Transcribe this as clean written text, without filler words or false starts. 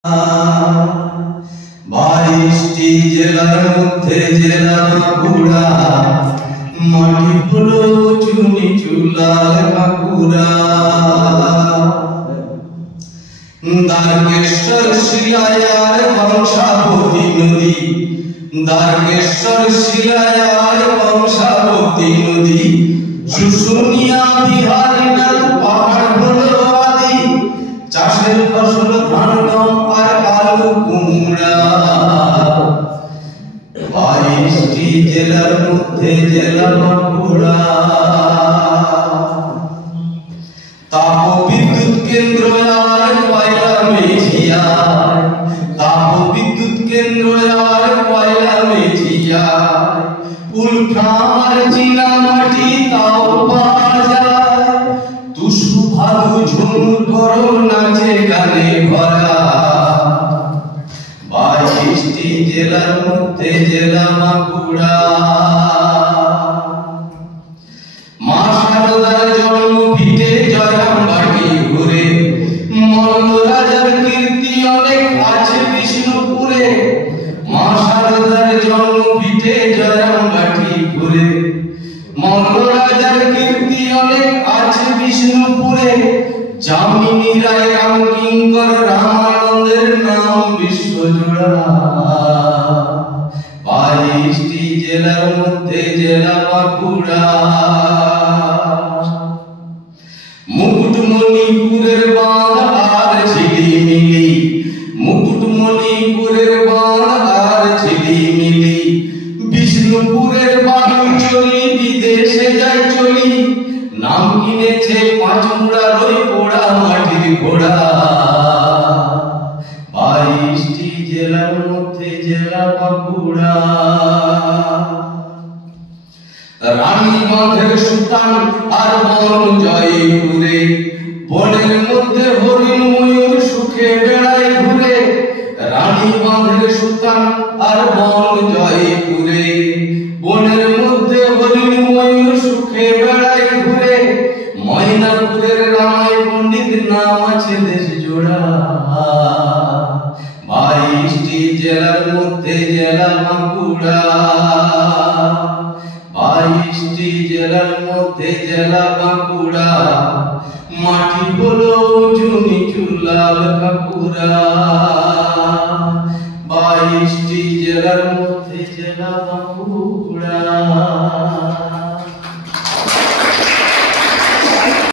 22টি জেলার মধ্যে জেলা বাঁকুড়া, মাটি হলো চুনি চুলাল বাঁকুড়া। দ্বারকেশ্বর শিলায়ার বংশাবতী নদী, দ্বারকেশ্বর শিলায়ার বংশাবতী নদী, শুশুনিয়া বিহারীনাথ পাহাড় হলো আদি, চাষের ফসল ধান গম আর আলু কুমড়া। 22টি জেলার মধ্যে জেলা বাঁকুড়া। তাপ বিদ্যুৎ কেন্দ্র আর কয়লা মেঝিয়া, তাপ বিদ্যুৎ কেন্দ্র আর কয়লা মেঝিয়া, উলফ্রাম আর চীনা মাটি তাও পাওয়া যায়। তুসু ভালু ঝুমুর গরম নাচে গানে ভরা। 22টি জেলার মধ্যে জেলা বাঁকুড়া। মা শারদার জন্ম ভিটে জয়রামবাটি ঘুরে, মল্ল রাজার কীর্তি অনেক আছে বিষ্ণুপুরে। মা শারদার জন্ম ভিটে জয়রামবাটি ঘুরে, মল্ল রাজার কীর্তি অনেক আছে বিষ্ণুপুরে। যামিনী রায় রাম কিঙ্কর রামানন্দের নাম বিশ্বজোড়া। 22টি জেলার মধ্যে জেলা বাঁকুড়া। মুকুটমণিপুরের বাঁধ আর ঝিলিমিলি, মুকুটমণিপুরের বাঁধ আর ঝিলিমিলি, বিষ্ণুপুরের বালু চলি বিদেশে যায় চলি। নাম কিনেছে পাঁচমুড়ার ওই পোড়া মাটির ঘোড়া। 22টি জেলার মধ্যে জেলা বাঁকুড়া। রানীগঞ্জের সুতান আর বন জয়পুরে, বনের মধ্যে হরিণ ময়ূর সুখে বেড়ায় ঘুরে। রানীগঞ্জের সুতান আর বন জয়পুরে, বনের মধ্যে হরিণ ময়ূর সুখে বেড়ায় ঘুরে। ময়নাপুরের রামাই পণ্ডিত নাম আছে দেশ জোড়া। 22টি জেলার মধ্যে জেলা বাঁকুড়া। 22টি জেলার মধ্যে জেলা বাঁকুড়া। মাটি হলো চুনি চুলাল বাঁকুড়া। 22টি জেলার মধ্যে জেলা বাঁকুড়া।